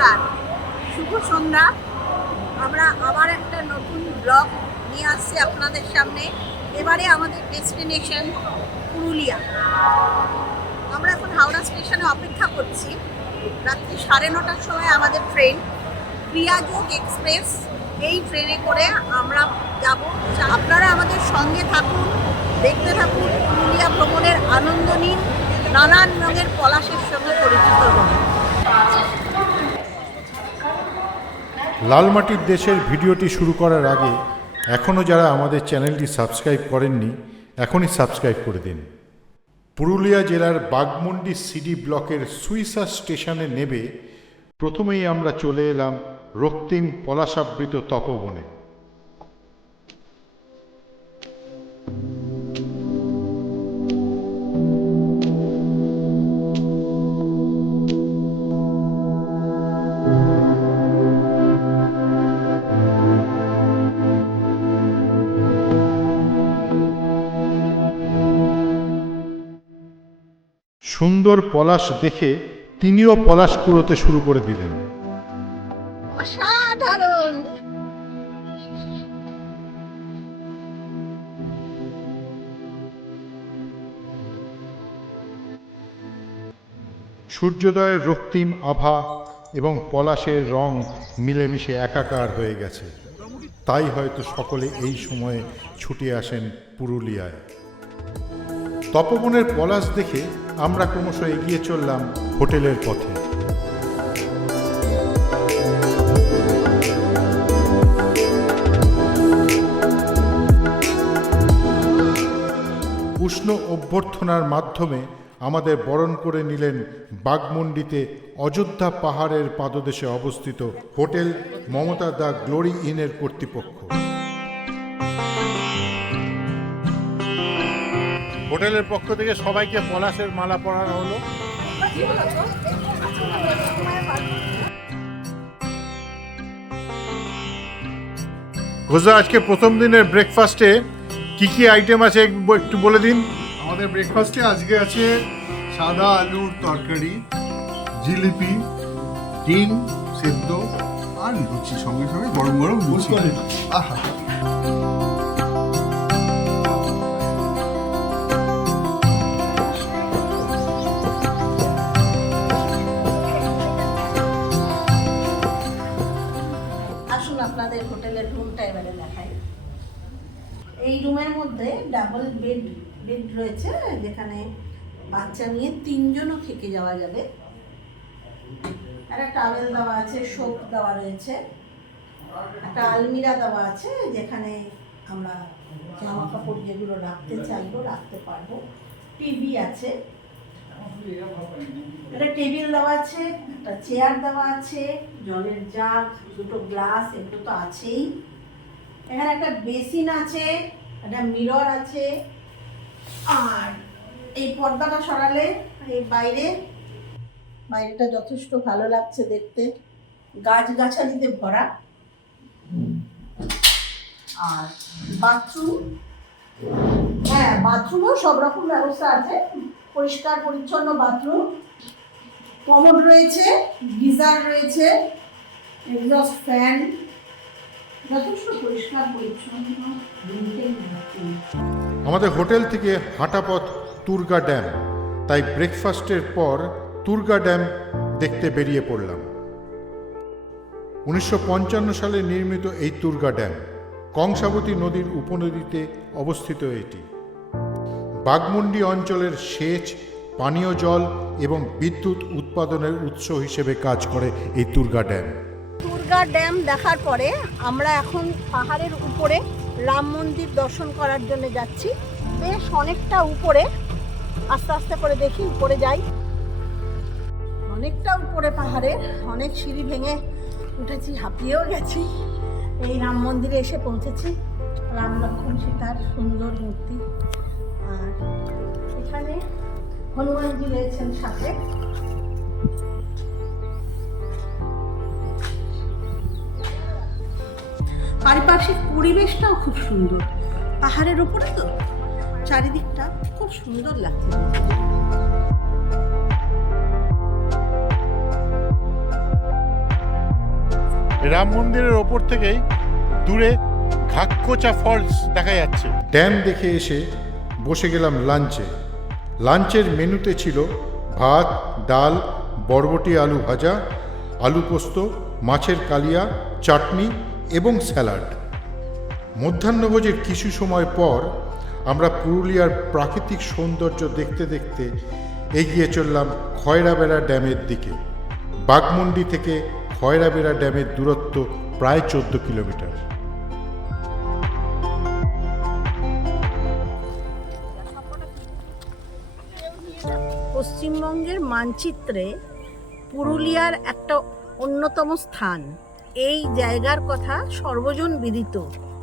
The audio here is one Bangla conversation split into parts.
নমস্কার, শুভ সন্ধ্যা। আমরা আবার একটা নতুন ব্লগ নিয়ে আসছি আপনাদের সামনে। এবারে আমাদের ডেস্টিনেশন পুরুলিয়া। আমরা এখন হাওড়া স্টেশনে অপেক্ষা করছি। রাত্রি 9:30টার সময় আমাদের ট্রেন প্রিয়াযোগ এক্সপ্রেস। এই ট্রেনে করে আমরা যাব। আপনারা আমাদের সঙ্গে থাকুন, দেখতে থাকুন, পুরুলিয়া ভ্রমণের আনন্দ নিন, নানান রঙের পলাশের সঙ্গে পরিচিত হন। লালমাটির দেশের ভিডিওটি শুরু করার আগে এখনও যারা আমাদের চ্যানেলটি সাবস্ক্রাইব করেননি, এখনই সাবস্ক্রাইব করে দিন। পুরুলিয়া জেলার বাঘমুন্ডি সিডি ব্লকের সুইসা স্টেশনে নেবে প্রথমেই আমরা চলে এলাম রক্তিম পলাশাবৃত তপবনে। সুন্দর পলাশ দেখে তিনিও পলাশ কুড়োতে শুরু করে দিলেন। অসাধারণ! সূর্যোদয়ের রক্তিম আভা এবং পলাশের রং মিলেমিশে একাকার হয়ে গেছে। তাই হয়তো সকলে এই সময়ে ছুটে আসেন পুরুলিয়ায়। তপবনের পলাশ দেখে আমরা ক্রমশ এগিয়ে চললাম হোটেলের পথে। উষ্ণ অভ্যর্থনার মাধ্যমে আমাদের বরণ করে নিলেন বাঘমুন্ডিতে অযোধ্যা পাহাড়ের পাদদেশে অবস্থিত হোটেল মমতা দ্য গ্লোরি ইনের কর্তৃপক্ষ। হোটেলের পক্ষ থেকে সবাইকে পলাশের মালা পরানো হলো। ঘোষদা, আজকে প্রথম দিনের ব্রেকফাস্টে কি কি আইটেম আছে একটু বলে দিন। আমাদের ব্রেকফাস্টে আজকে আছে সাদা আলুর তরকারি, জিলিপি, ডিম সেদ্ধ আর লুচি, সঙ্গে সঙ্গে গরম গরম লুচি। আহা, আসুন আপনাদের হোটেলের রুমটা এবারে দেখাই। এই রুমের মধ্যে ডাবল বেড রয়েছে, যেখানে বাচ্চা নিয়ে 3 জনও থেকে যাওয়া যাবে। একটা টাওয়েল দেওয়া আছে, সোপ দেওয়া রয়েছে, একটা আলমিরা দেওয়া আছে যেখানে আমরা জামা কাপড় যেগুলো রাখতে চাইবো রাখতে পারবো। টিভি আছে, একটা টেবিল দেওয়া আছে, একটা চেয়ার দেওয়া আছে, জলের জাগ, 2টো গ্লাস, এগুলো তো আছেই। এখানে একটা বেসিন আছে, একটা মিরর আছে। আর এই পর্দাটা সরালে এই বাইরেটা যথেষ্ট ভালো লাগছে দেখতে, গাছগাছালিতে ভরা। আর বাথরুম, হ্যাঁ বাথরুমও সব রকম ব্যবস্থা আছে, পরিষ্কার পরিচ্ছন্ন বাথরুম। কমোড রয়েছে, গিজার রয়েছে, এক্সস্ট ফ্যান, যথেষ্ট পরিষ্কার পরিচ্ছন্ন। আমাদের হোটেল থেকে হাঁটা পথ তুর্গা ড্যাম, তাই ব্রেকফাস্টের পর তুর্গা ড্যাম দেখতে বেরিয়ে পড়লাম। 1955 সালে নির্মিত এই তুর্গা ড্যাম কংসাবতী নদীর উপনদীতে অবস্থিত। এটি বাঘমুন্ডি অঞ্চলের সেচ, পানীয় জল এবং বিদ্যুৎ উৎপাদনের উৎস হিসেবে কাজ করে এই তুর্গা ড্যাম। তুর্গা ড্যাম দেখার পরে আমরা এখন পাহাড়ের উপরে রাম মন্দির দর্শন করার জন্য যাচ্ছি। বেশ অনেকটা উপরে, আস্তে আস্তে করে দেখি, উপরে যাই। অনেকটা উপরে পাহাড়ে, অনেক সিঁড়ি ভেঙে উঠেছি, হাঁপিয়েও গেছি। এই রাম মন্দিরে এসে পৌঁছেছি। রাম লক্ষ্মণ সীতার সুন্দর মূর্তি, আর এখানে হনুমানজি রয়েছেন সাথে। পারিপার্শ্বিক পরিবেশটাও খুব সুন্দর, পাহাড়ের উপরে তো চারিদিকটা খুব সুন্দর লাগছে। রাম মন্দিরের ওপর থেকেই দূরে ঘাক্কোচা ফলস দেখা যাচ্ছে। ড্যাম দেখে এসে বসে গেলাম লাঞ্চে। লাঞ্চের মেনুতে ছিল ভাত, ডাল, বরবটি আলু ভাজা, আলু পোস্ত, মাছের কালিয়া, চাটনি এবং স্যালাড। মধ্যাহ্নভোজের কিছু সময় পর আমরা পুরুলিয়ার প্রাকৃতিক সৌন্দর্য দেখতে দেখতে এগিয়ে চললাম খয়রাবেড়া ড্যামের দিকে। বাঘমুন্ডি থেকে খয়রাবেড়া ড্যামের দূরত্ব প্রায় 14 কিলোমিটার। পশ্চিমবঙ্গের মানচিত্রে পুরুলিয়ার একটা অন্যতম স্থান। এই জায়গার কথা সর্বজন বিদিত।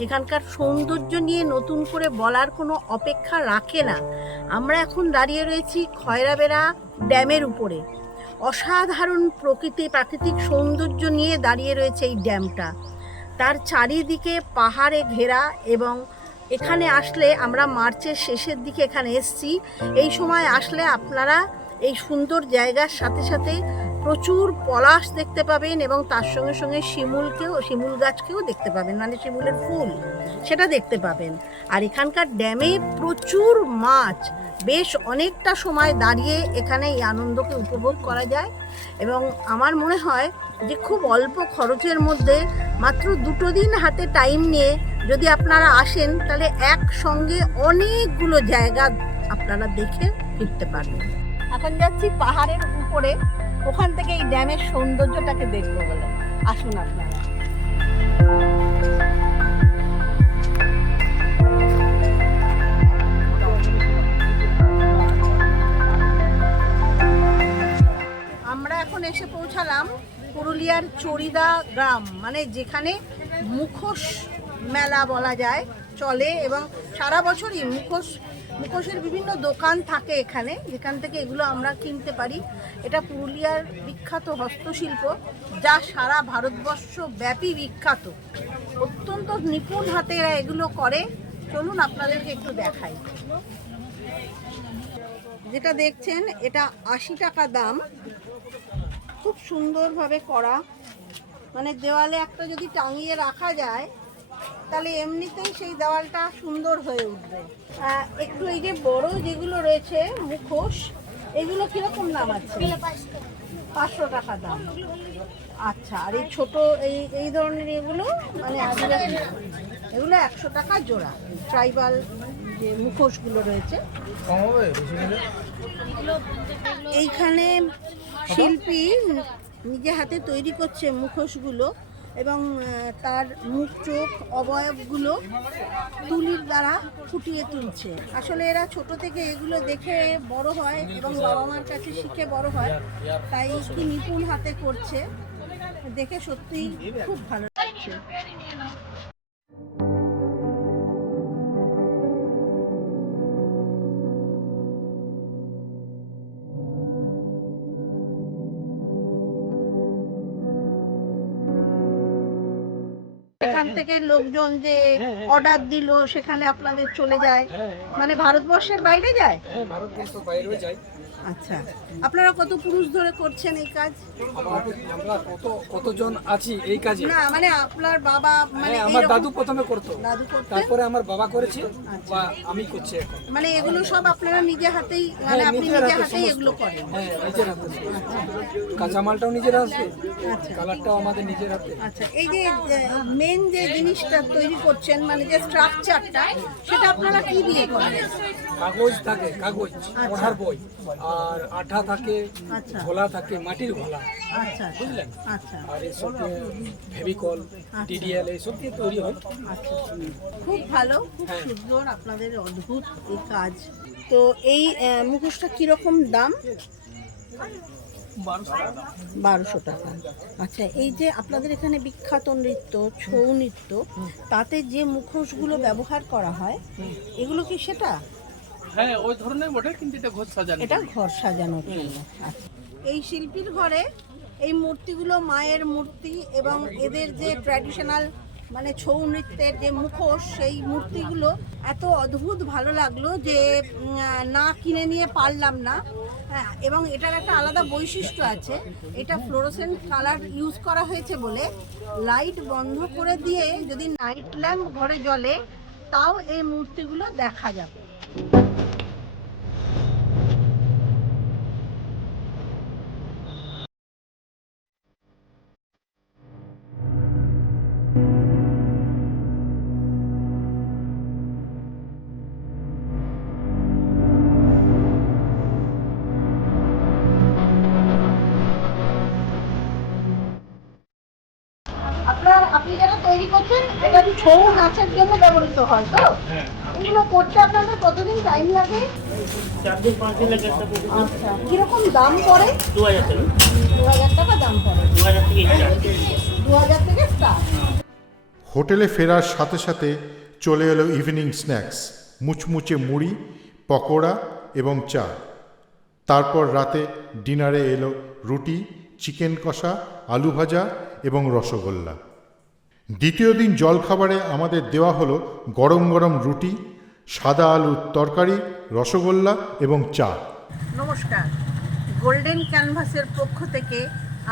এখানকার সৌন্দর্য নিয়ে নতুন করে বলার কোনো অপেক্ষা রাখে না। আমরা এখন দাঁড়িয়ে রয়েছি খয়রাবেড়া ড্যামের উপরে। অসাধারণ প্রাকৃতিক সৌন্দর্য নিয়ে দাঁড়িয়ে রয়েছে এই ড্যামটা। তার চারিদিকে পাহাড়ে ঘেরা, এবং এখানে আসলে আমরা মার্চের শেষের দিকে এখানে এসছি। এই সময় আসলে আপনারা এই সুন্দর জায়গার সাথে সাথে প্রচুর পলাশ দেখতে পাবেন, এবং তার সঙ্গে সঙ্গে শিমুল গাছকেও দেখতে পাবেন, মানে শিমুলের ফুল সেটা দেখতে পাবেন। আর এখানকার ড্যামে প্রচুর মাছ। বেশ অনেকটা সময় দাঁড়িয়ে এখানে এই আনন্দকে উপভোগ করা যায়, এবং আমার মনে হয় যে খুব অল্প খরচের মধ্যে মাত্র 2 দিন হাতে টাইম নিয়ে যদি আপনারা আসেন, তাহলে একসঙ্গে অনেকগুলো জায়গা আপনারা দেখে ফিরতে পারবেন। এখন যাচ্ছি পাহাড়ের উপরে, ওখান থেকে এই ড্যামের সৌন্দর্যটাকে দেখবো বলে। আসুন আপনারা। আমরা এখন এসে পৌঁছালাম পুরুলিয়ার চড়িদা গ্রাম, মানে যেখানে মুখোশ মেলা বলা যায় চলে, এবং সারা বছরই মুখোশের বিভিন্ন দোকান থাকে এখানে, যেখান থেকে এগুলো আমরা কিনতে পারি। এটা পুরুলিয়ার বিখ্যাত হস্তশিল্প, যা সারা ভারতবর্ষ ব্যাপী বিখ্যাত। অত্যন্ত নিপুণ হাতে এরা এগুলো করে। চলুন আপনাদেরকে একটু দেখাই। যেটা দেখছেন এটা 80 টাকা দাম। খুব সুন্দরভাবে করা, মানে দেওয়ালে একটা যদি টাঙিয়ে রাখা যায় তাহলে এমনিতেই সেই দেওয়ালটা সুন্দর হয়ে উঠবে। একটু এই যে বড় যেগুলো রয়েছে মুখোশ, এগুলো কিরকম দাম আছে? 500 টাকা দাম। আচ্ছা, আর এই ছোট এই ধরনের এগুলো মানে আদিবাসী, এগুলো 100 টাকা জোড়া। ট্রাইবাল যে মুখোশগুলো রয়েছে, এইখানে শিল্পী নিজে হাতে তৈরি করছে মুখোশগুলো, এবং তার মুখ চোখ অবয়বগুলো তুলির দ্বারা ফুটিয়ে তুলছে। আসলে এরা ছোট থেকে এগুলো দেখে বড় হয় এবং বাবা মার কাছে শিখে বড় হয়, তাই কি নিপুণ হাতে করছে, দেখে সত্যিই খুব ভালো লাগছে। এখান থেকে লোকজন যে অর্ডার দিল সেখানে আপনাদের চলে যায়, মানে ভারতবর্ষের বাইরে যায়? ভারতবর্ষের বাইরেও যায়। আচ্ছা, আপনারা কত পুরুষ ধরে করছেন এই কাজ? আমরা কতজন আছি এই কাজে? না মানে আপনার বাবা, মানে আমার দাদু প্রথমে করতো, দাদু করতেন, তারপরে আমার বাবা করেছে, বা আমি করছি এখন। মানে এগুলো সব আপনারা নিজে হাতেই, মানে আপনি নিজে হাতেই এগুলো করেন? হ্যাঁ, নিজের হাতে। কাঁচামালটাও নিজের হাতে, কালারটাও আমাদের নিজের হাতে। আচ্ছা, এই যে মেন যে জিনিসটা তৈরি করছেন, মানে যে স্ট্রাকচারটা, সেটা আপনারা কি দিয়ে করেন? কাগজ থাকে, কাগজ পড়ার বই, আর আঠা থাকে, ঘোলা থাকে, মাটির ঘোলা। আচ্ছা, বুঝলেন? আচ্ছা, আর এসব ফেভিকল, ডিডিএল এইসব দিয়ে তৈরি হয়। আচ্ছা, খুব ভালো, খুব সুন্দর আপনাদের অদ্ভুত এই কাজ। তো এই মুখোশটা কিরকম দাম? 1200 টাকা। আচ্ছা, এই যে আপনাদের এখানে বিখ্যাত নৃত্য ছৌ নৃত্য, তাতে যে মুখোশগুলো ব্যবহার করা হয়, এগুলো কি সেটা? হ্যাঁ, ওই ধরনের বটে, কিন্তু এটা ঘর সাজানো। এটা ঘর সাজানোর জন্য। আচ্ছা, এই শিল্পীর ঘরে এই মূর্তিগুলো মায়ের মূর্তি, এবং এদের যে ট্র্যাডিশনাল মানে ছৌ নৃত্যের যে মুখোশ, সেই মূর্তিগুলো এত অদ্ভুত ভালো লাগলো যে না কিনে নিয়ে পারলাম না। হ্যাঁ, এবং এটার একটা আলাদা বৈশিষ্ট্য আছে, এটা ফ্লোরোসেন্ট কালার ইউজ করা হয়েছে বলে লাইট বন্ধ করে দিয়ে যদি নাইট ল্যাম্প ঘরে জ্বলে তাও এই মূর্তিগুলো দেখা যাবে। আপনি যেটা তৈরি করছেন এটা ছৌ নাচের জন্য ব্যবহৃত হয় তো? এগুলো করতে আপনাদের কতদিন টাইম লাগে? 4-5 দিন লাগে একটা পুজো। আচ্ছা, কিরকম দাম পড়ে? 2000 টাকা। 2000 টাকা দাম পড়ে। 2000 থেকে স্টার্ট। 2000 থেকে স্টার্ট। হোটেলে ফেরার সাথে সাথে চলে এলো ইভিনিং স্ন্যাক্স, মুচমুচে মুড়ি, পকোড়া এবং চা। তারপর রাতে ডিনারে এলো রুটি, চিকেন কষা, আলু ভাজা এবং রসগোল্লা। দ্বিতীয় দিন জলখাবারে আমাদের দেওয়া হলো গরম গরম রুটি, সাদা আলুর তরকারি, রসগোল্লা এবং চা। নমস্কার, গোল্ডেন ক্যানভাসের পক্ষ থেকে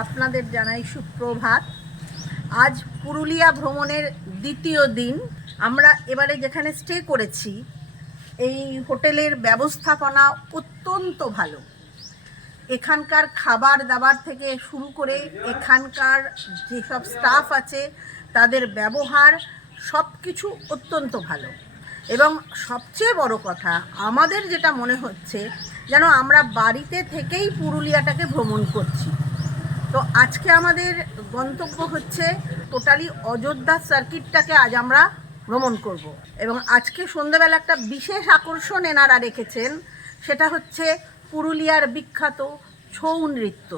আপনাদের জানাই সুপ্রভাত। আজ পুরুলিয়া ভ্রমণের দ্বিতীয় দিন। আমরা এবারে যেখানে স্টে করেছি এই হোটেলের ব্যবস্থাপনা অত্যন্ত ভালো। এখানকার খাবার দাবার থেকে শুরু করে এখানকার যেসব স্টাফ আছে তাদের ব্যবহার সব কিছু অত্যন্ত ভালো। এবং সবচেয়ে বড় কথা, আমাদের যেটা মনে হচ্ছে যেন আমরা বাড়িতে থেকেই পুরুলিয়াটাকে ভ্রমণ করছি। তো আজকে আমাদের গন্তব্য হচ্ছে টোটালি অযোধ্যা সার্কিটটাকে আজ আমরা ভ্রমণ করব। এবং আজকে সন্ধ্যেবেলা একটা বিশেষ আকর্ষণ এনারা রেখেছেন, সেটা হচ্ছে পুরুলিয়ার বিখ্যাত ছৌ নৃত্য।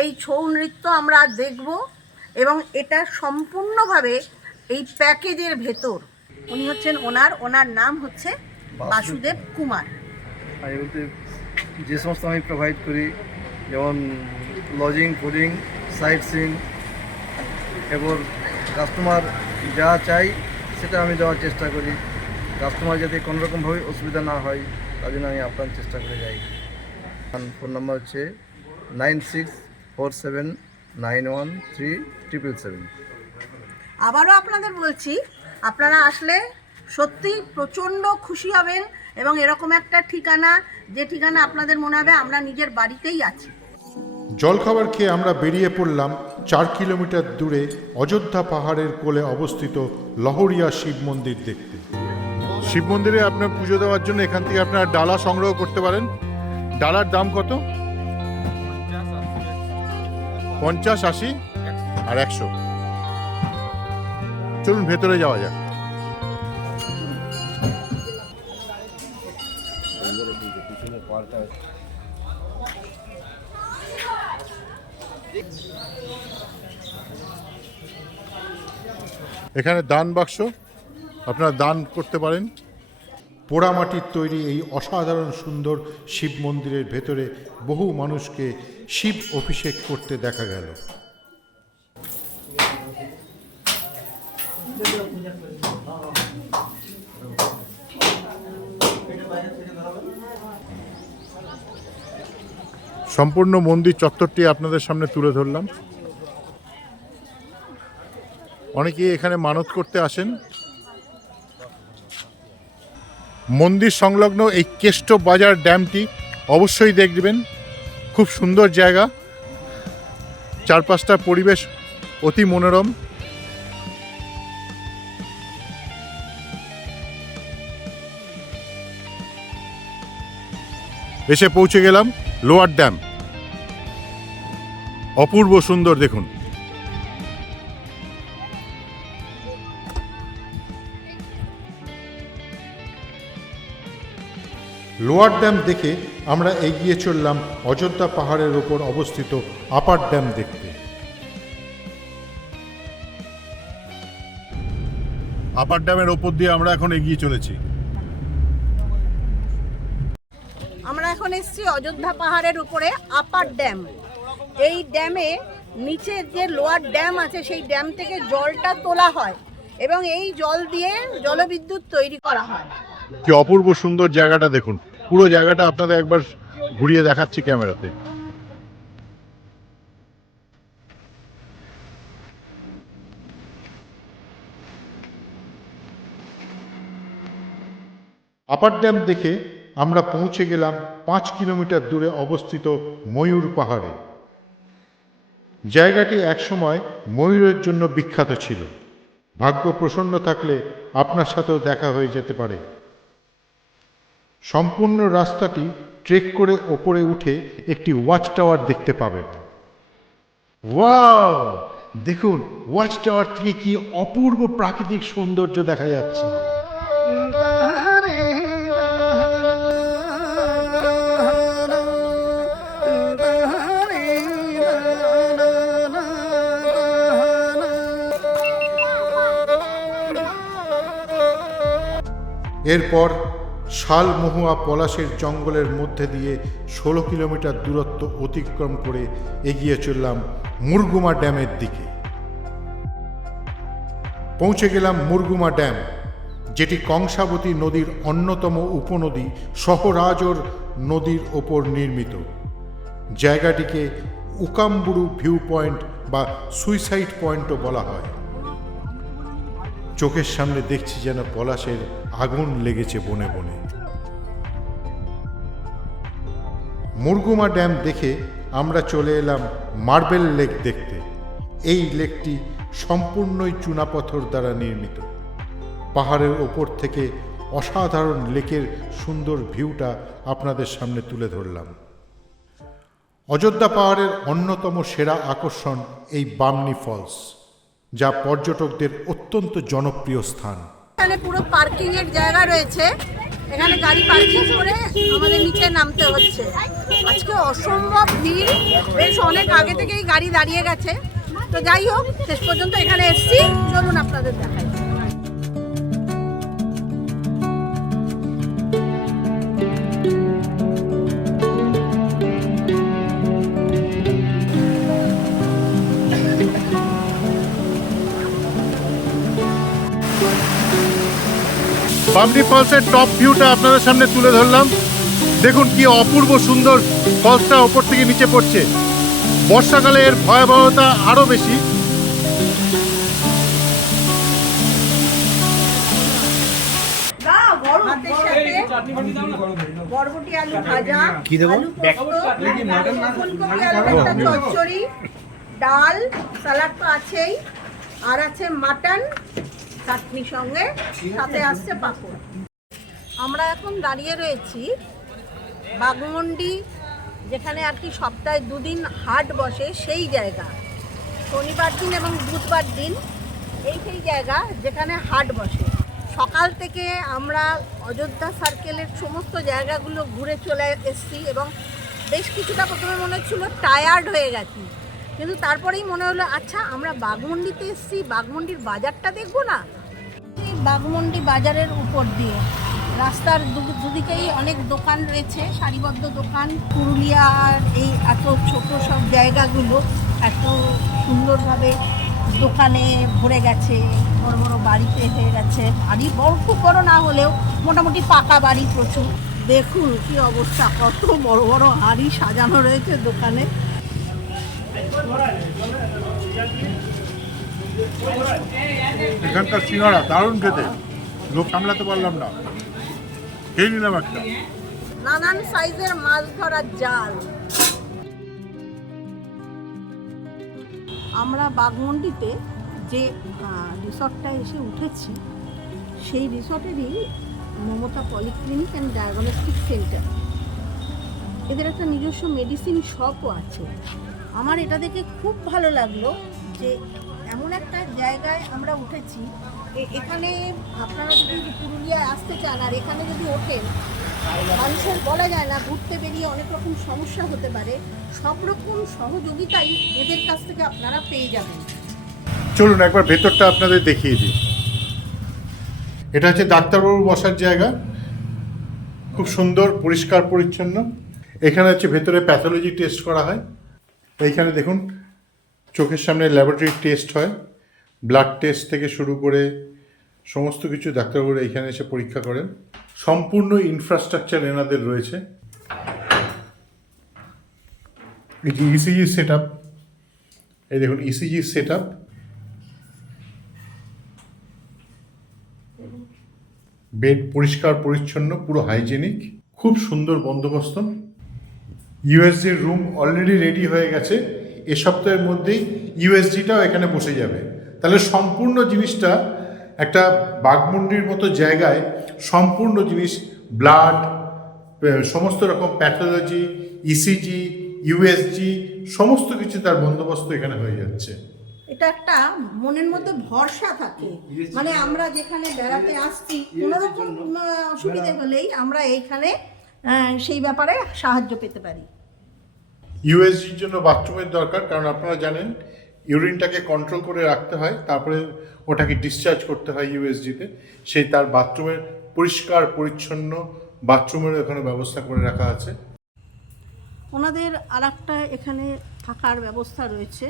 এই ছৌ নৃত্য আমরা দেখব এবং এটা সম্পূর্ণভাবে এই প্যাকেজের ভেতর। উনি হচ্ছেন ওনার নাম হচ্ছে বাসুদেব কুমার। আর এগুলোতে যে সমস্ত আমি প্রোভাইড করি, যেমন লজিং, ফুডিং, সাইট সিং, এবং কাস্টমার যা চাই সেটা আমি দেওয়ার চেষ্টা করি। কাস্টমার যাতে কোনোরকমভাবে অসুবিধা না হয় তার জন্য আমি আপ্রাণ চেষ্টা করে যাই। ফোন নাম্বার হচ্ছে 9647913777। আবারও আপনাদের বলছি, আপনারা আসলে সত্যি প্রচণ্ড খুশি হবেন এবং এরকম একটা ঠিকানা, যে ঠিকানা আপনাদের মনে হবে আমরা নিজের বাড়িতেই আছি। জলখাবার খেয়ে আমরা বেরিয়ে পড়লাম 4 কিলোমিটার দূরে অযোধ্যা পাহাড়ের কোলে অবস্থিত লহরিয়া শিব মন্দির দেখতে। শিব মন্দিরে আপনার পুজো দেওয়ার জন্য এখান থেকে আপনারা ডালা সংগ্রহ করতে পারেন। ডালার দাম কত? 50, 80 আর 100। চলুন ভেতরে যাওয়া যাক। এখানে দান বাক্স, আপনারা দান করতে পারেন। পোড়ামাটির তৈরি এই অসাধারণ সুন্দর শিব মন্দিরের ভেতরে বহু মানুষকে শিব অভিষেক করতে দেখা গেল। সম্পূর্ণ মন্দির চত্বরটি আপনাদের সামনে তুলে ধরলাম। অনেকেই এখানে মানত করতে আসেন। মন্দির সংলগ্ন এই কেষ্ট বাজার ড্যামটি অবশ্যই দেখবেন, খুব সুন্দর জায়গা, চারপাশটার পরিবেশ অতি মনোরম। এসে পৌঁছে গেলাম লোয়ার ড্যাম, অপূর্ব সুন্দর দেখুন। লোয়ার ড্যাম দেখে আমরা এগিয়ে চললাম অযোধ্যা পাহাড়ের ওপর অবস্থিত আপার ড্যাম দেখতে। আপার ড্যামের ওপর দিয়ে আমরা এখন এগিয়ে চলেছি। আমরা এখন এসেছি অযোধ্যা পাহাড়ের উপরে আপার ড্যাম। এই ড্যামে নিচে যে লোয়ার ড্যাম আছে সেই ড্যাম থেকে জলটা তোলা হয় এবং এই জল দিয়ে জলবিদ্যুৎ তৈরি করা হয়। কি অপূর্ব সুন্দর জায়গাটা দেখুন, পুরো জায়গাটা আপনাদের একবার ঘুরিয়ে দেখাচ্ছি ক্যামেরাতে। আপার ড্যাম দেখে আমরা পৌঁছে গেলাম 5 কিলোমিটার দূরে অবস্থিত ময়ূর পাহাড়ে। জায়গাটি একসময় ময়ূরের জন্য বিখ্যাত ছিল। ভাগ্য প্রসন্ন থাকলে আপনার সাথেও দেখা হয়ে যেতে পারে। সম্পূর্ণ রাস্তাটি ট্রেক করে ওপরে উঠে একটি ওয়াচ টাওয়ার দেখতে পাবেন। ওয়াও, দেখুন ওয়াচ টাওয়ার থেকে কি অপূর্ব প্রাকৃতিক সৌন্দর্য দেখা যাচ্ছে। এরপর শাল মহুয়া পলাশের জঙ্গলের মধ্যে দিয়ে 16 কিলোমিটার দূরত্ব অতিক্রম করে এগিয়ে চললাম মুরগুমা ড্যামের দিকে। পৌঁছে গেলাম মুরগুমা ড্যাম, যেটি কংসাবতী নদীর অন্যতম উপনদী সহরাজর নদীর ওপর নির্মিত। জায়গাটিকে উকাম্বুরু ভিউ পয়েন্ট বা সুইসাইড পয়েন্টও বলা হয়। চোখের সামনে দেখছি যেন পলাশের আগুন লেগেছে বনে বনে। মুরগুমা ড্যাম দেখে আমরা চলে এলাম মার্বেল লেক দেখতে। এই লেকটি সম্পূর্ণই চুনাপাথর দ্বারা নির্মিত। পাহাড়ের ওপর থেকে অসাধারণ লেকের সুন্দর ভিউটা আপনাদের সামনে তুলে ধরলাম। অযোধ্যা পাহাড়ের অন্যতম সেরা আকর্ষণ এই বামনি ফলস, যা পর্যটকদের অত্যন্ত জনপ্রিয় স্থান। এখানে পুরো পার্কিং এর জায়গা রয়েছে, এখানে গাড়ি পার্কিং করে আমাদের নিচে নামতে হচ্ছে। আজকে অসম্ভব ভিড়, বেশ অনেক আগে থেকেই গাড়ি দাঁড়িয়ে গেছে। তো যাই হোক, শেষ পর্যন্ত এখানে এসেছি, চলুন আপনাদের দেখাই। বামনি ফলসের টপ ভিউটা আপনাদের সামনে তুলে ধরলাম। দেখুন কি অপূর্ব সুন্দর ফলসটা ওপর থেকে নিচে পড়ছে। বর্ষাকালে এর ভয়াবহতা আরো বেশি। ভাতের সাথে বরবটি আলু ভাজা, আলু পোস্ত, ফুলকপি আলুর একটা চচ্চড়ি, ডাল, স্যালাড তো আছেই, আর আছে মাটন চাটনি সঙ্গে, সাথে আসছে পাঁপড়। আমরা এখন দাঁড়িয়ে রয়েছি বাঘমুন্ডি, যেখানে আর কি সপ্তাহে 2 দিন হাট বসে সেই জায়গা। শনিবার দিন এবং বুধবার দিন সেই জায়গা যেখানে হাট বসে। সকাল থেকে আমরা অযোধ্যা সার্কেলের সমস্ত জায়গাগুলো ঘুরে চলে এসেছি এবং বেশ কিছুটা প্রথমে মনে হচ্ছিল টায়ার্ড হয়ে গেছি, কিন্তু তারপরেই মনে হলো আচ্ছা আমরা বাঘমুন্ডিতে এসেছি, বাঘমুন্ডির বাজারটা দেখবো না। বাঘমুন্ডি বাজারের উপর দিয়ে রাস্তার দুদিকেই অনেক দোকান রয়েছে, সারিবদ্ধ দোকান। পুরুলিয়ার এই এত ছোট সব জায়গাগুলো এত সুন্দরভাবে দোকানে ভরে গেছে, বড় বড় বাড়িতে হয়ে গেছে। বাড়ি বড়, খুব বড় না হলেও মোটামুটি পাকা বাড়ি প্রচুর। দেখুন কি অবস্থা, কত বড় বড় হাঁড়ি সাজানো রয়েছে দোকানে। এখানকার সিঙ্গাড়া দারুণ খেতে, লোক সামলাতে পারলাম না, খেয়ে নিলাম একটা। নানান সাইজের মাছ ধরার জাল। আমরা বাঘমুন্ডিতে যে রিসর্টটা এসে উঠেছি, সেই রিসর্টেরই Mamata polyclinic and diagnostic centre. এদের একটা নিজস্ব মেডিসিন শপও আছে। আমার এটা দেখে খুব ভালো লাগলো যে এমন একটা জায়গায় আমরা উঠেছি। এখানে আপনারা যদি পুরুলিয়ায় আসতে চান আর এখানে যদি ওঠেন, মানুষের বলা যায় না, ঘুরতে বেরিয়ে অনেক রকম সমস্যা হতে পারে, সব রকম সহযোগিতাই এদের কাছ থেকে আপনারা পেয়ে যাবেন। চলুন একবার ভেতরটা আপনাদের দেখিয়ে দিই। এটা হচ্ছে ডাক্তারবাবুর বসার জায়গা, খুব সুন্দর পরিষ্কার পরিচ্ছন্ন। এখানে হচ্ছে ভেতরে প্যাথোলজি টেস্ট করা হয়। এইখানে দেখুন চোখের সামনে ল্যাবরেটরি টেস্ট হয়, ব্লাড টেস্ট থেকে শুরু করে সমস্ত কিছু ডাক্তারবাবুরা এখানে এসে পরীক্ষা করেন। সম্পূর্ণ ইনফ্রাস্ট্রাকচার এনাদের রয়েছে। এই যে ইসিজি সেট আপ, এই দেখুন ইসিজি সেট আপ, বেড পরিষ্কার পরিচ্ছন্ন, পুরো হাইজেনিক, খুব সুন্দর বন্দোবস্ত। ইউএসজির রুম অলরেডি রেডি হয়ে গেছে, এ সপ্তাহের মধ্যেই ইউএসজিটাও এখানে বসে যাবে। তাহলে সম্পূর্ণ জিনিসটা একটা বাঘমুন্ডির মতো জায়গায় সম্পূর্ণ জিনিস, ব্লাড, সমস্ত রকম প্যাথোলজি, ইসিজি, ইউএসজি, সমস্ত কিছু তার বন্দোবস্ত এখানে হয়ে যাচ্ছে। এটা একটা মনের মধ্যে ভরসা থাকে, মানে আমরা যেখানে বেড়াতে আসছি কোনো রকম অসুবিধে হলেই আমরা এইখানে সেই ব্যাপারে সাহায্য পেতে পারি। ইউএসজির জন্য বাথরুমের দরকার, কারণ আপনারা জানেন ইউরিনটাকে কন্ট্রোল করে রাখতে হয়, তারপরে ওটাকে ডিসচার্জ করতে হয় ইউএসজিতে। সেই তার বাথরুমের পরিষ্কার পরিচ্ছন্ন বাথরুমের এখানে ব্যবস্থা করে রাখা আছে। ওনাদের আর একটা এখানে থাকার ব্যবস্থা রয়েছে,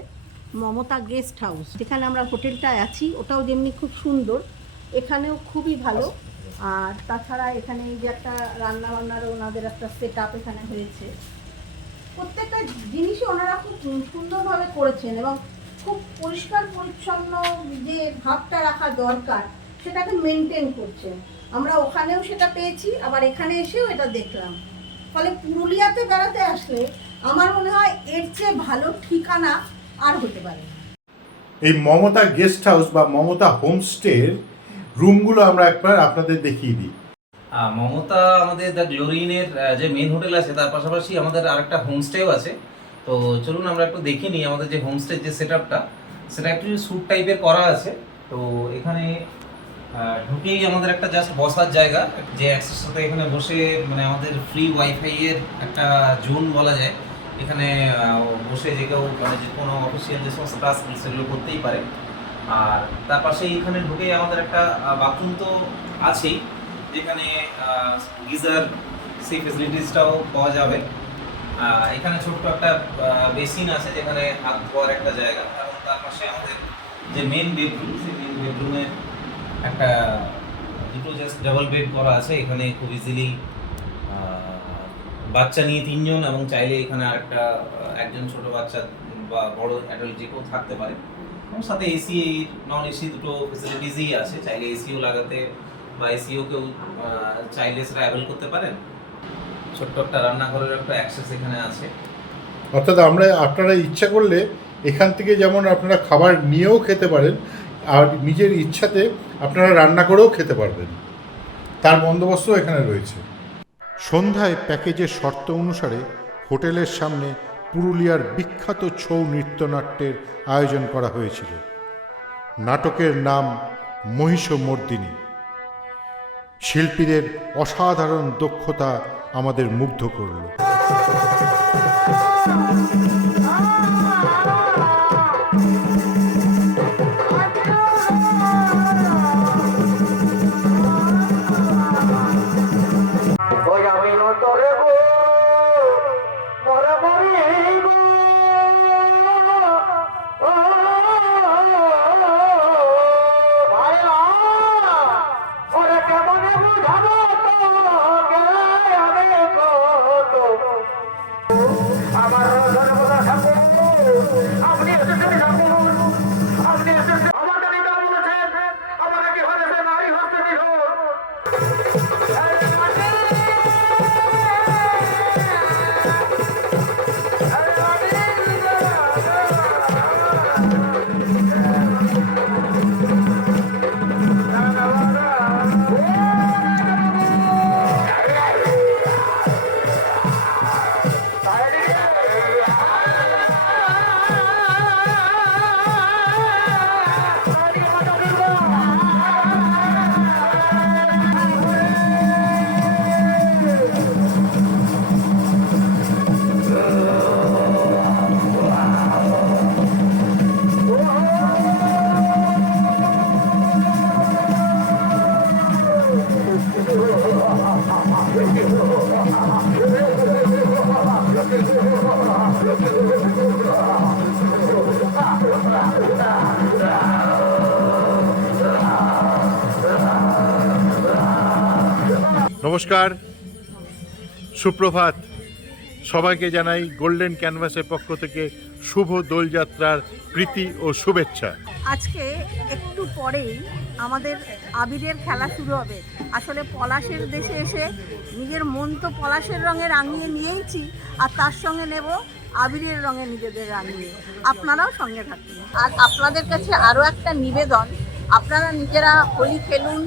মমতা গেস্ট হাউস, যেখানে আমরা হোটেলটায় আছি ওটাও যেমনি খুব সুন্দর, এখানেও খুবই ভালো। আর তাছাড়া এখানে এই যে একটা রান্না বান্নারও ওনাদের একটা সেট আপ এখানে হয়েছে। প্রত্যেকটা জিনিসই ওনারা খুব সুন্দরভাবে করেছেন এবং খুব পরিষ্কার পরিচ্ছন্ন যে ভাবটা রাখা দরকার সেটাকে মেনটেন করছেন। আমরা ওখানেও সেটা পেয়েছি, আবার এখানে এসেও এটা দেখলাম। ফলে পুরুলিয়াতে বেড়াতে আসলে আমার মনে হয় এর চেয়ে ভালো ঠিকানা আর হতে পারে না। এই মমতা গেস্ট হাউস বা মমতা হোমস্টের রুমগুলো আমরা একবার আপনাদের দেখিয়ে দিই। মমতা আমাদের দ্য গ্লোরিনের যে মেন হোটেল আছে তার পাশাপাশি আমাদের আরেকটা হোমস্টেও আছে। তো চলুন আমরা একটু দেখে নিই আমাদের যে হোমস্টে যে সেটআপটা, সেটা একটু স্যুট টাইপের করা আছে। তো এখানে ঢুকেই আমাদের একটা জাস্ট বসার জায়গা, যে অ্যাক্সেস সাথে এখানে বসে মানে আমাদের ফ্রি ওয়াইফাই এর একটা জোন বলা যায়। এখানে বসে যে কেউ মানে যে কোনো অফিসিয়াল যে সমস্ত টাস্ক সেগুলো করতেই পারে। আর তার পাশেই এখানে ঢুকেই আমাদের একটা বাথরুম তো আছেই, যেখানে গিজার সেই ফেসিলিটিসটাও পাওয়া যাবে। এখানে ছোট্ট একটা বেসিন আছে যেখানে হাত ধোয়ার একটা জায়গা, এবং তার পাশে আমাদের যে মেন বেডরুম, সেই মেন বেডরুমে একটা দুটো জাস্ট ডাবল বেড করা আছে। এখানে খুব ইজিলি বাচ্চা নিয়ে 3 জন, এবং চাইলে এখানে আরেকটা একজন ছোট বাচ্চা বা বড় অ্যাডাল্ট যে কেউ থাকতে পারে। এবং সাথে এসি, নন এসি দুটো ফেসিলিটিসই আছে, চাইলে এসিও লাগাতে বা এসিও কেউ চাইলে সেটা অ্যাভেল করতে পারেন। ছোট্ট একটা রান্নাঘরের একটা অ্যাক্সেস এখানে আছে। অর্থাৎ আপনারা ইচ্ছা করলে এখান থেকে যেমন আপনারা খাবার নিয়েও খেতে পারেন, আর নিজের ইচ্ছাতে আপনারা রান্না করেও খেতে পারবেন, তার বন্দোবস্ত এখানে রয়েছে। সন্ধ্যায় প্যাকেজের শর্ত অনুসারে হোটেলের সামনে পুরুলিয়ার বিখ্যাত ছৌ নৃত্যনাট্যের আয়োজন করা হয়েছিল। নাটকের নাম মহিষমর্দিনী। শিল্পীদের অসাধারণ দক্ষতা আমাদের মুগ্ধ করল। আমার নমস্কার, সুপ্রভাত। সবাইকে জানাই গোল্ডেন ক্যানভাসের পক্ষ থেকে শুভ দোলযাত্রার প্রীতি ও শুভেচ্ছা। আজকে একটু পরেই আমাদের আবিরের খেলা শুরু হবে। আসলে পলাশের দেশে এসে নিজের মন তো পলাশের রঙে রাঙিয়ে নিয়েইছি, আর তার সঙ্গে নেব আবিরের রঙে নিজেদের রাঙিয়ে। আপনারাও সঙ্গে থাকুন। আর আপনাদের কাছে আরও একটা নিবেদন, আপনারা নিজেরা হোলি খেলুন,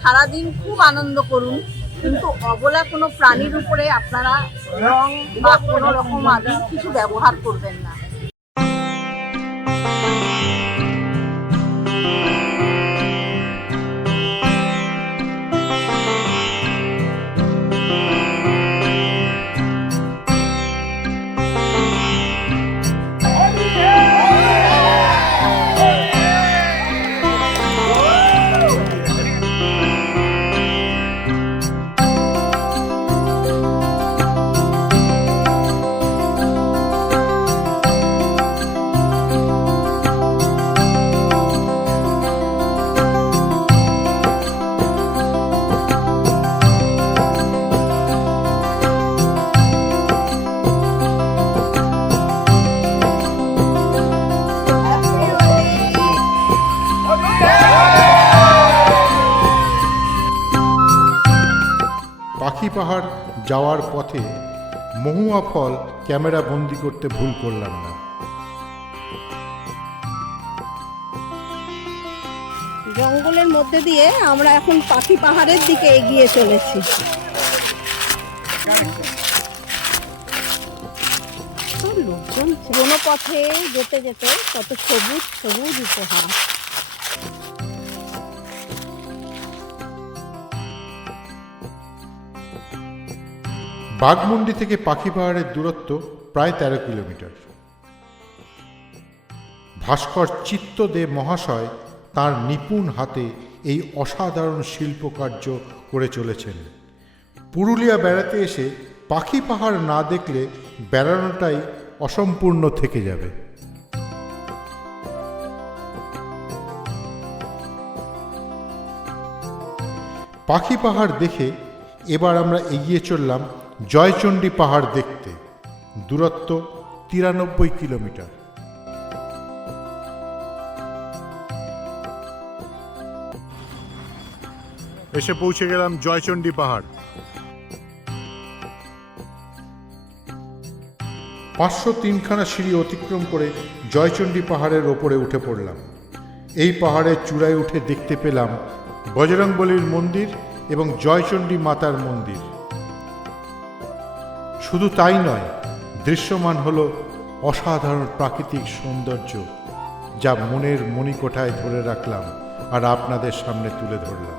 সারাদিন খুব আনন্দ করুন, কিন্তু অবলা কোনো প্রাণীর উপরে আপনারা রং বা কোনো রকম আবির কিছু ব্যবহার করবেন না। পাখি পাহাড় যাওয়ার পথে মহুয়া ফল ক্যামেরা বন্দি করতে ভুল করলাম না। জঙ্গলের মধ্যে দিয়ে আমরা এখন পাখি পাহাড়ের দিকে এগিয়ে চলেছি। লোকজন পুরোনো পথে যেতে যেতে কত সবুজ সবুজ উপহার। বাঘমুন্ডি থেকে পাখি পাহাড়ের দূরত্ব প্রায় 13 কিলোমিটার। ভাস্কর চিত্তদে মহাশয় তার নিপুণ হাতে এই অসাধারণ শিল্পকার্য করে চলেছেন। পুরুলিয়া বেড়াতে এসে পাখি পাহাড় না দেখলে বেড়ানোটাই অসম্পূর্ণ থেকে যাবে। পাখি পাহাড় দেখে এবার আমরা এগিয়ে চললাম জয়চণ্ডী পাহাড় দেখতে। দূরত্ব 93 কিলোমিটার। এসে পৌঁছে গেলাম জয়চণ্ডী পাহাড়। 503খানা সিঁড়ি অতিক্রম করে জয়চণ্ডী পাহাড়ের ওপরে উঠে পড়লাম। এই পাহাড়ের চূড়ায় উঠে দেখতে পেলাম বজরংবলীর মন্দির এবং জয়চণ্ডী মাতার মন্দির। শুধু তাই নয়, দৃশ্যমান হলো অসাধারণ প্রাকৃতিক সৌন্দর্য, যা মনের মণিকোঠায় ধরে রাখলাম আর আপনাদের সামনে তুলে ধরলাম।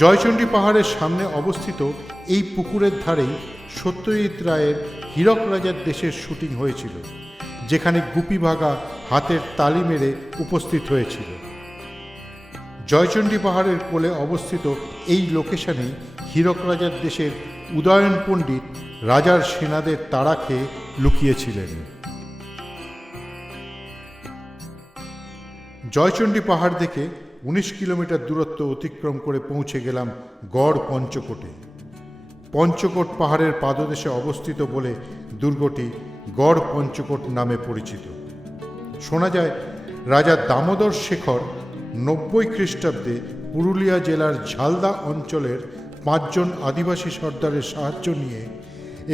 জয়চণ্ডী পাহাড়ের সামনে অবস্থিত এই পুকুরের ধারেই সত্যজিৎ রায়ের হীরক রাজার দেশের শুটিং হয়েছিল, যেখানে গুপি বাঘা হাতের তালি মেরে উপস্থিত হয়েছিল। জয়চণ্ডী পাহাড়ের কোলে অবস্থিত এই লোকেশনেই হীরক রাজার দেশের উদয়ন পণ্ডিত রাজার সেনাদের তাড়া খেয়ে লুকিয়েছিলেন। জয়চণ্ডী পাহাড় থেকে 19 কিলোমিটার দূরত্ব অতিক্রম করে পৌঁছে গেলাম গড় পঞ্চকোটে। পঞ্চকোট পাহাড়ের পাদদেশে অবস্থিত বলে দুর্গটি গড় পঞ্চকোট নামে পরিচিত। শোনা যায় রাজা দামোদর শেখর 90 খ্রিস্টাব্দে পুরুলিয়া জেলার ঝালদা অঞ্চলের 5 জন আদিবাসী সর্দারের সাহায্য নিয়ে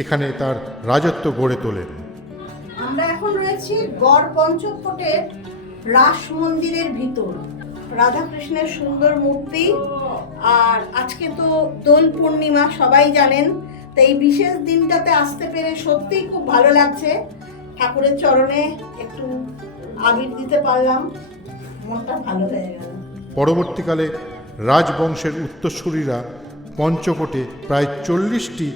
এখানে তার রাজত্ব গড়ে তোলেন। আমরা এখন রয়েছি গড় পঞ্চকোটের রাস মন্দিরের ভিতর। রাধাকৃষ্ণের সুন্দর মূর্তি, আর আজকে তো দোল পূর্ণিমা সবাই জানেন, তো এই বিশেষ দিনটাতে আসতে পেরে সত্যিই খুব ভালো লাগছে। ঠাকুরের চরণে একটু আবির দিতে পারলাম, মনটা ভালো হয়ে গেল। পরবর্তীকালে রাজবংশের উত্তরসূরিরা পঞ্চকোটে প্রায় 40টি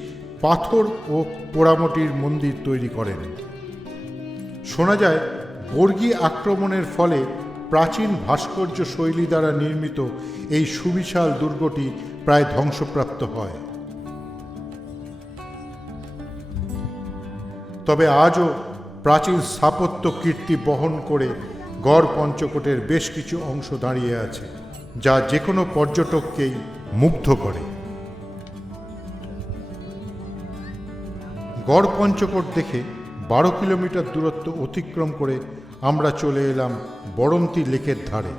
পাথর ও পোড়ামাটির মন্দির তৈরি করেন। শোনা যায় বর্গী আক্রমণের ফলে প্রাচীন ভাস্কর্য শৈলী দ্বারা নির্মিত এই সুবিশাল দুর্গটি প্রায় ধ্বংসপ্রাপ্ত হয়। তবে আজও প্রাচীন স্থাপত্য কীর্তি বহন করে গড় পঞ্চকোটের বেশ কিছু অংশ দাঁড়িয়ে আছে। যা যে কোনো পর্যটককেই মুগ্ধ করে। গড় পঞ্চকোট দেখে 12 কিলোমিটার দূরত্ব অতিক্রম করে আমরা চলে এলাম বড়ন্তি লেকের ধারে।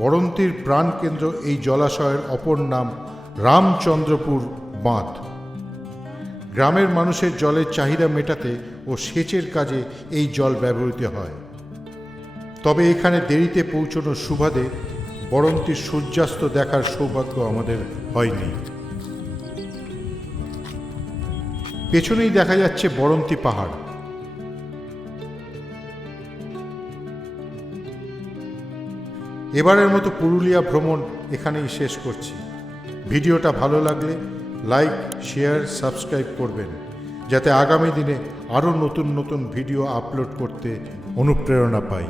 বড়ন্তির প্রাণকেন্দ্র এই জলাশয়ের অপর নাম রামচন্দ্রপুর বাঁধ। গ্রামের মানুষের জলের চাহিদা মেটাতে ও সেচের কাজে এই জল ব্যবহৃত হয়। তবে এখানে দেরিতে পৌঁছানোর সুবাদে বড়ন্তির সূর্যাস্ত দেখার সৌভাগ্য আমাদের হয়নি। পেছনেই দেখা যাচ্ছে বড়ন্তি পাহাড়। এবারের মতো পুরুলিয়া ভ্রমণ এখানেই শেষ করছি। ভিডিওটা ভালো লাগলে লাইক, শেয়ার, সাবস্ক্রাইব করবেন, যাতে আগামী দিনে আরও নতুন নতুন ভিডিও আপলোড করতে অনুপ্রেরণা পাই।